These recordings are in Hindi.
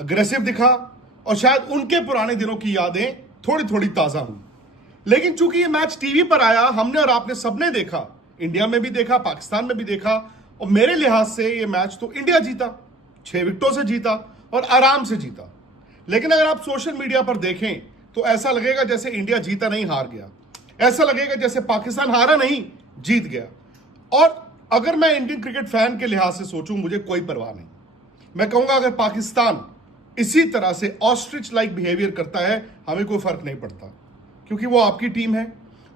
अग्रेसिव दिखा और शायद उनके पुराने दिनों की यादें थोड़ी थोड़ी ताजा हुई। लेकिन चूंकि ये मैच टीवी पर आया, हमने और आपने सबने देखा, इंडिया में भी देखा, पाकिस्तान में भी देखा, और मेरे लिहाज से ये मैच तो इंडिया जीता, 6 विकेटों से जीता और आराम से जीता। लेकिन अगर आप सोशल मीडिया पर देखें तो ऐसा लगेगा जैसे इंडिया जीता नहीं हार गया, ऐसा लगेगा जैसे पाकिस्तान हारा नहीं जीत गया। और अगर मैं इंडियन क्रिकेट फैन के लिहाज से सोचूं, मुझे कोई परवाह नहीं। मैं कहूंगा अगर पाकिस्तान इसी तरह से ऑस्ट्रिच लाइक बिहेवियर करता है, हमें कोई फर्क नहीं पड़ता, क्योंकि वो आपकी टीम है।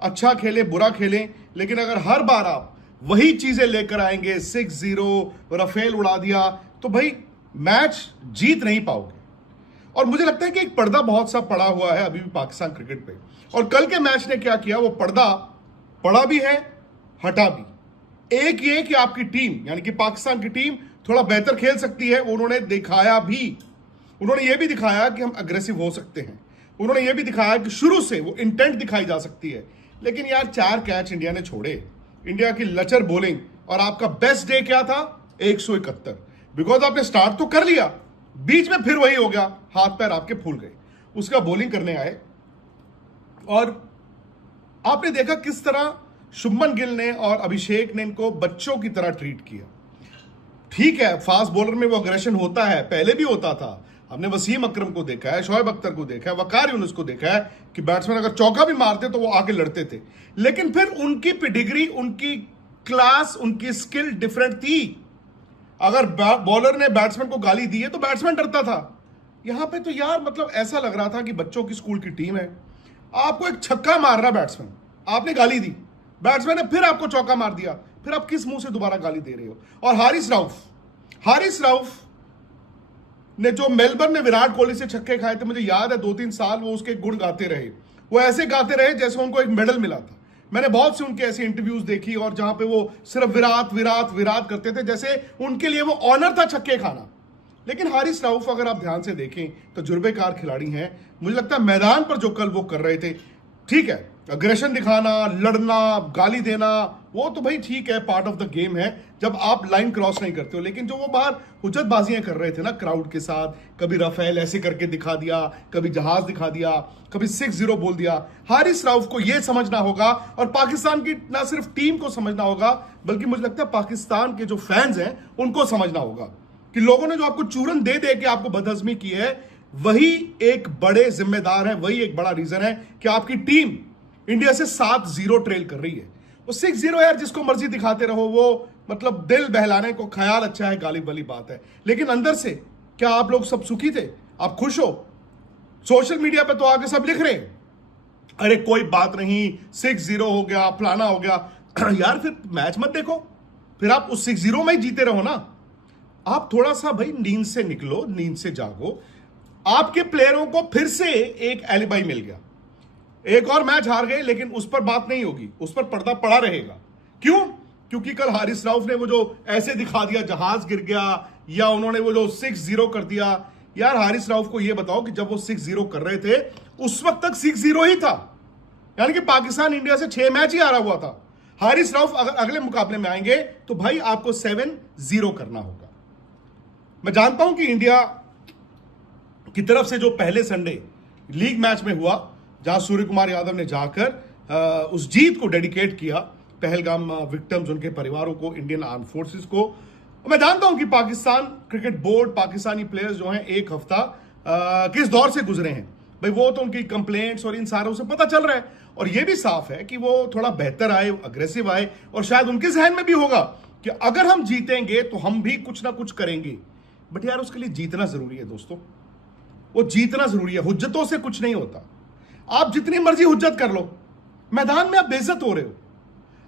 अच्छा खेले बुरा खेले, लेकिन अगर हर बार आप वही चीजें लेकर आएंगे, 6-0 राफेल उड़ा दिया, तो भाई मैच जीत नहीं पाओगे। और मुझे लगता है कि एक पर्दा बहुत सा पड़ा हुआ है अभी भी पाकिस्तान क्रिकेट पे, और कल के मैच ने क्या किया, वो पर्दा पड़ा भी है, हटा भी। एक ये कि आपकी टीम यानी कि पाकिस्तान की टीम थोड़ा बेहतर खेल सकती है, उन्होंने दिखाया भी। उन्होंने ये भी दिखाया कि हम अग्रेसिव हो सकते हैं, उन्होंने ये भी दिखाया कि शुरू से वो इंटेंट दिखाई जा सकती है। लेकिन यार 4 कैच इंडिया ने छोड़े, इंडिया की लचर बॉलिंग, और आपका बेस्ट डे क्या था, 171। बिकॉज आपने स्टार्ट तो कर लिया, बीच में फिर वही हो गया, हाथ पैर आपके फूल गए। उसका बॉलिंग करने आए और आपने देखा किस तरह शुभमन गिल ने और अभिषेक ने इनको बच्चों की तरह ट्रीट किया। ठीक है, फास्ट बॉलर में वो अग्रेशन होता है, पहले भी होता था। हमने वसीम अकरम को देखा है, शोएब अख्तर को देखा है, वकार यूनुस को देखा है कि बैट्समैन अगर चौका भी मारते तो वो आके लड़ते थे। लेकिन फिर उनकी पेडिग्री, उनकी क्लास, उनकी स्किल डिफरेंट थी। अगर बॉलर ने बैट्समैन को गाली दी है तो बैट्समैन डरता था। यहां पे तो यार मतलब ऐसा लग रहा था कि बच्चों की स्कूल की टीम है, आपको एक छक्का मार रहा बैट्समैन, आपने गाली दी, बैट्समैन ने फिर आपको चौका मार दिया, फिर आप किस मुंह से दोबारा गाली दे रहे हो। और हारिस राउफ ने जो मेलबर्न में विराट कोहली से छक्के खाए थे, मुझे याद है 2-3 साल वो उसके गुण गाते रहे, वो ऐसे गाते रहे जैसे उनको एक मेडल मिला था। मैंने बहुत से उनके ऐसे इंटरव्यूज देखी और जहां पे वो सिर्फ विराट करते थे, जैसे उनके लिए वो ऑनर था छक्के खाना। लेकिन हारिस राउफ अगर आप ध्यान से देखें तो तजुर्बेकार खिलाड़ी हैं। मुझे लगता है मैदान पर जो कल वो कर रहे थे, ठीक है, अग्रेशन दिखाना, लड़ना, गाली देना, वो तो भाई ठीक है, पार्ट ऑफ द गेम है जब आप लाइन क्रॉस नहीं करते हो। लेकिन जो वो बाहर हुज्जतबाजियां कर रहे थे ना क्राउड के साथ, कभी राफेल ऐसे करके दिखा दिया, कभी जहाज दिखा दिया, कभी 6-0 बोल दिया, हारिस राउफ को यह समझना होगा और पाकिस्तान की ना सिर्फ टीम को समझना होगा, बल्कि मुझे लगता है पाकिस्तान के जो फैंस हैं उनको समझना होगा कि लोगों ने जो आपको चूरन दे दे के आपको बदहजमी की है, वही एक बड़े जिम्मेदार है, वही एक बड़ा रीजन है कि आपकी टीम इंडिया से 7-0 ट्रेल कर रही है। वो 6-0 यार जिसको मर्जी दिखाते रहो, वो मतलब दिल बहलाने को ख्याल अच्छा है, गालिब वाली बात है। लेकिन अंदर से क्या आप लोग सब सुखी थे, आप खुश हो? सोशल मीडिया पे तो आगे सब लिख रहे हैं, अरे कोई बात नहीं, 6-0 हो गया, फलाना हो गया। यार फिर मैच मत देखो, फिर आप उस 6-0 में ही जीते रहो ना। आप थोड़ा सा भाई नींद से निकलो, नींद से जागो। आपके प्लेयरों को फिर से एक एलिबाई मिल गया, एक और मैच हार गए, लेकिन उस पर बात नहीं होगी, उस पर पर्दा पड़ा रहेगा। क्यों? क्योंकि कल हारिस राउफ ने वो जो ऐसे दिखा दिया, जहाज गिर गया, या उन्होंने वो जो 6-0 कर दिया। यार हारिस राउफ को यह बताओ कि जब वो 6-0 कर रहे थे उस वक्त तक 6-0 ही था, यानी कि पाकिस्तान इंडिया से 6 मैच ही हारा हुआ था। हारिस राउफ अगर अगले मुकाबले में आएंगे तो भाई आपको 7-0 करना होगा। मैं जानता हूं कि इंडिया की तरफ से जो पहले संडे लीग मैच में हुआ, जहां सूर्य कुमार यादव ने जाकर उस जीत को डेडिकेट किया पहलगाम विक्टिम्स, उनके परिवारों को, इंडियन आर्म फोर्सेस को। मैं जानता हूं कि Pakistan cricket board, Pakistani players जो हैं, एक हफ्ता किस दौर से गुजरे हैं भाई, वो तो उनकी कंप्लेंट्स और इन सारों से पता चल रहा है। और ये भी साफ है कि वो थोड़ा बेहतर आए, अग्रेसिव आए, और शायद उनके जहन में भी होगा कि अगर हम जीतेंगे तो हम भी कुछ ना कुछ करेंगे। बट यार उसके लिए जीतना जरूरी है दोस्तों, वो जीतना जरूरी है, हुज्जतों से कुछ नहीं होता। आप जितनी मर्जी हुज्जत कर लो, मैदान में आप बेइज्जत हो रहे हो,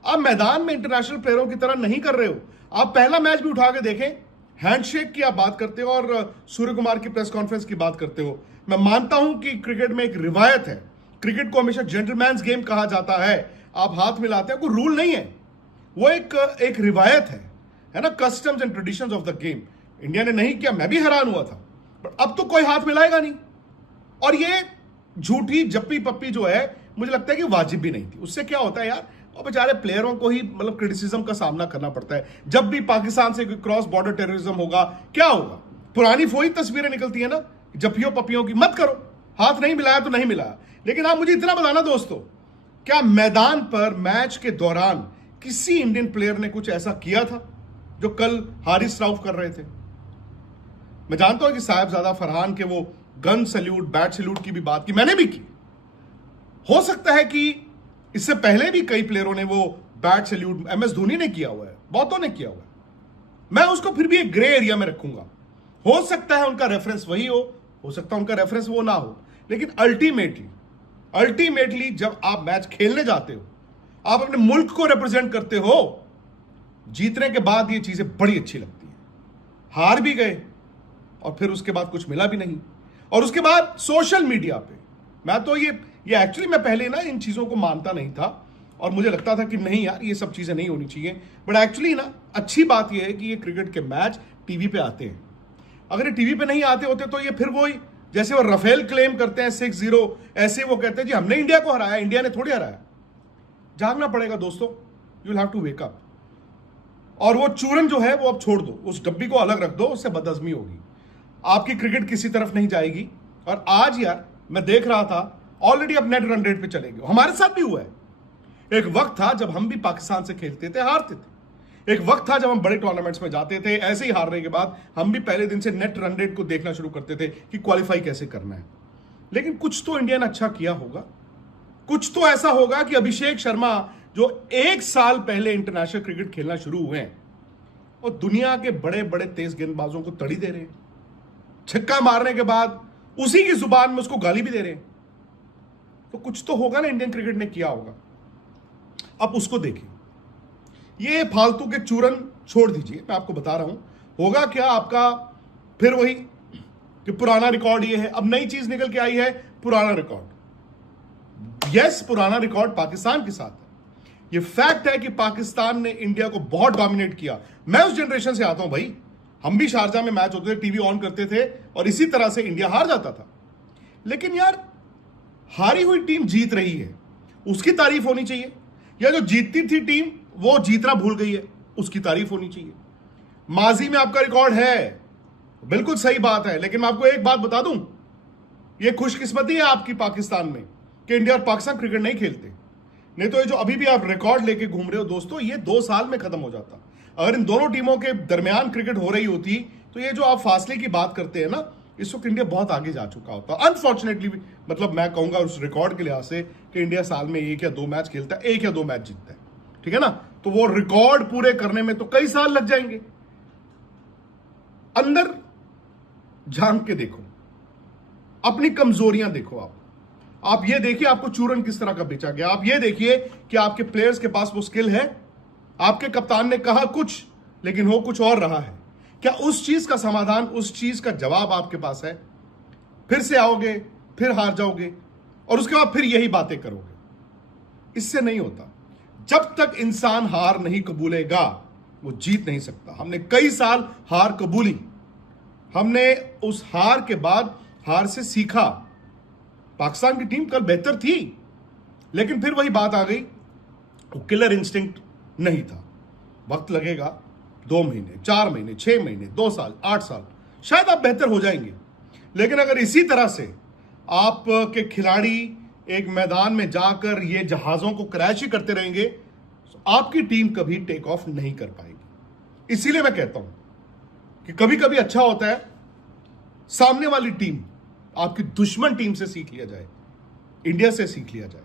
आप मैदान में इंटरनेशनल प्लेयरों की तरह नहीं कर रहे हो। आप पहला मैच भी उठा के देखें, हैंडशेक की आप बात करते हो और सूर्य कुमार की प्रेस कॉन्फ्रेंस की बात करते हो। मैं मानता हूं कि क्रिकेट में एक रिवायत है, क्रिकेट को हमेशा जेंटलमैन्स गेम कहा जाता है, आप हाथ मिलाते हैं, कोई रूल नहीं है, वो एक रिवायत है ना, customs and traditions of the game. India ने नहीं किया, मैं भी हैरान हुआ था, बट अब तो कोई हाथ मिलाएगा नहीं। और ये झूठी जप्पी पप्पी जो है, मुझे लगता है कि वाजिब भी नहीं थी। उससे क्या होता है यार, और बेचारे प्लेयरों को ही मतलब क्रिटिसिज्म का सामना करना पड़ता है। जब भी पाकिस्तान से क्रॉस बॉर्डर टेररिज्म होगा, क्या होगा, पुरानी वही तस्वीरें निकलती है ना, जपियों पपियों की। मत करो, हाथ नहीं मिलाया तो नहीं मिलाया। लेकिन आप मुझे इतना बताना दोस्तों, क्या मैदान पर मैच के दौरान किसी इंडियन प्लेयर ने कुछ ऐसा किया था जो कल हारिस राउफ कर रहे थे? मैं जानता हूं कि साहिबजादा फरहान के वो गन सैल्यूट, बैट सैल्यूट की भी बात की, मैंने भी की। हो सकता है कि इससे पहले भी कई प्लेयरों ने वो बैट सैल्यूट, MS धोनी ने किया हुआ है, बहुतों ने किया हुआ है। मैं उसको फिर भी एक ग्रे एरिया में रखूंगा। हो सकता है उनका रेफरेंस वही हो सकता है उनका रेफरेंस वो ना हो, लेकिन अल्टीमेटली जब आप मैच खेलने जाते हो, आप अपने मुल्क को रिप्रेजेंट करते हो, जीतने के बाद ये चीजें बड़ी अच्छी लगती हैं। हार भी गए और फिर उसके बाद कुछ मिला भी नहीं, और उसके बाद सोशल मीडिया पे मैं तो ये एक्चुअली मैं पहले ना इन चीजों को मानता नहीं था और मुझे लगता था कि नहीं यार ये सब चीजें नहीं होनी चाहिए। बट एक्चुअली ना अच्छी बात ये है कि ये क्रिकेट के मैच टीवी पे आते हैं। अगर ये टीवी पे नहीं आते होते तो ये फिर वही जैसे वो रफेल क्लेम करते हैं 6-0, ऐसे वो कहते हैं जी हमने इंडिया को हराया, इंडिया ने थोड़ी हराया। जागना पड़ेगा दोस्तों, you will have to wake up. और वो चूरन जो है वो अब छोड़ दो, उस डब्बी को अलग रख दो, उससे बदहजमी होगी। आपकी क्रिकेट किसी तरफ नहीं जाएगी। और आज यार मैं देख रहा था ऑलरेडी अब नेट रन रेट पे चले गए। हमारे साथ भी हुआ है। एक वक्त था जब हम भी पाकिस्तान से खेलते थे, हारते थे। एक वक्त था जब हम बड़े टूर्नामेंट्स में जाते थे, ऐसे ही हारने के बाद हम भी पहले दिन से नेट रन रेट को देखना शुरू करते थे कि क्वालिफाई कैसे करना है। लेकिन कुछ तो इंडिया ने अच्छा किया होगा, कुछ तो ऐसा होगा कि अभिषेक शर्मा जो 1 साल पहले इंटरनेशनल क्रिकेट खेलना शुरू हुए हैं और दुनिया के बड़े बड़े तेज गेंदबाजों को तड़ी दे रहे हैं, छक्का मारने के बाद उसी की जुबान में उसको गाली भी दे रहे हैं। तो कुछ तो होगा ना इंडियन क्रिकेट ने किया होगा। अब उसको देखिए, ये फालतू के चूरन छोड़ दीजिए, मैं आपको बता रहा हूं होगा क्या आपका। फिर वही कि पुराना रिकॉर्ड ये है, अब नई चीज निकल के आई है, पुराना रिकॉर्ड। यस, पुराना रिकॉर्ड पाकिस्तान के साथ है। ये फैक्ट है कि पाकिस्तान ने इंडिया को बहुत डोमिनेट किया। मैं उस जनरेशन से आता हूं भाई, हम भी शारजा में मैच होते थे, टीवी ऑन करते थे और इसी तरह से इंडिया हार जाता था। लेकिन यार हारी हुई टीम जीत रही है, उसकी तारीफ होनी चाहिए। या जो जीतती थी टीम वो जीतना भूल गई है, उसकी तारीफ होनी चाहिए। माजी में आपका रिकॉर्ड है, बिल्कुल सही बात है। लेकिन मैं आपको एक बात बता दूं, ये खुशकिस्मती है आपकी पाकिस्तान में कि इंडिया और पाकिस्तान क्रिकेट नहीं खेलते। नहीं तो ये जो अभी भी आप रिकॉर्ड लेके घूम रहे हो दोस्तों, ये 2 साल में खत्म हो जाता। अगर इन दोनों टीमों के दरमियान क्रिकेट हो रही होती तो ये जो आप फासले की बात करते हैं ना, इस वक्त इंडिया बहुत आगे जा चुका होता। अनफॉर्चुनेटली मतलब मैं कहूंगा उस रिकॉर्ड के लिहाज से कि इंडिया साल में 1 या 2 मैच खेलता है, 1 या 2 मैच जीतता है, ठीक है ना। तो वो रिकॉर्ड पूरे करने में तो कई साल लग जाएंगे। अंदर झांक के देखो, अपनी कमजोरियां देखो। आप ये देखिए आपको चूरन किस तरह का बेचा गया। आप ये देखिए कि आपके प्लेयर्स के पास वो स्किल है। आपके कप्तान ने कहा कुछ लेकिन हो कुछ और रहा है। क्या उस चीज का समाधान, उस चीज का जवाब आपके पास है? फिर से आओगे, फिर हार जाओगे और उसके बाद फिर यही बातें करोगे। इससे नहीं होता। जब तक इंसान हार नहीं कबूलेगा वो जीत नहीं सकता। हमने कई साल हार कबूली, हमने उस हार के बाद हार से सीखा। पाकिस्तान की टीम कल बेहतर थी, लेकिन फिर वही बात आ गई, वो किलर इंस्टिंक्ट नहीं था। वक्त लगेगा, 2 महीने, 4 महीने, 6 महीने, 2 साल, 8 साल, शायद आप बेहतर हो जाएंगे। लेकिन अगर इसी तरह से आपके खिलाड़ी एक मैदान में जाकर ये जहाजों को क्रैश ही करते रहेंगे तो आपकी टीम कभी टेक ऑफ नहीं कर पाएगी। इसीलिए मैं कहता हूं कि कभी कभी अच्छा होता है सामने वाली टीम, आपकी दुश्मन टीम से सीख लिया जाए, इंडिया से सीख लिया जाए।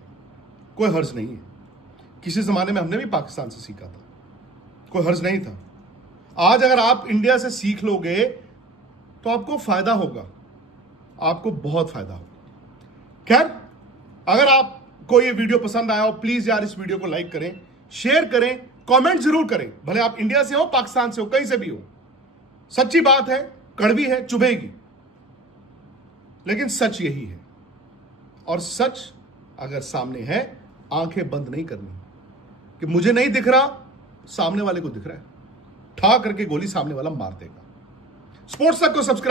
कोई हर्ज नहीं है। किसी जमाने में हमने भी पाकिस्तान से सीखा था, कोई हर्ज नहीं था। आज अगर आप इंडिया से सीख लोगे तो आपको फायदा होगा, आपको बहुत फायदा होगा। खैर, अगर आपको ये वीडियो पसंद आया हो प्लीज यार इस वीडियो को लाइक करें, शेयर करें, कमेंट जरूर करें। भले आप इंडिया से हो, पाकिस्तान से हो, कहीं से भी हो। सच्ची बात है, कड़वी है, चुभेगी, लेकिन सच यही है। और सच अगर सामने है, आंखें बंद नहीं करनी कि मुझे नहीं दिख रहा, सामने वाले को दिख रहा है, ठा करके गोली सामने वाला मार देगा। स्पोर्ट्स तक को सब्सक्राइब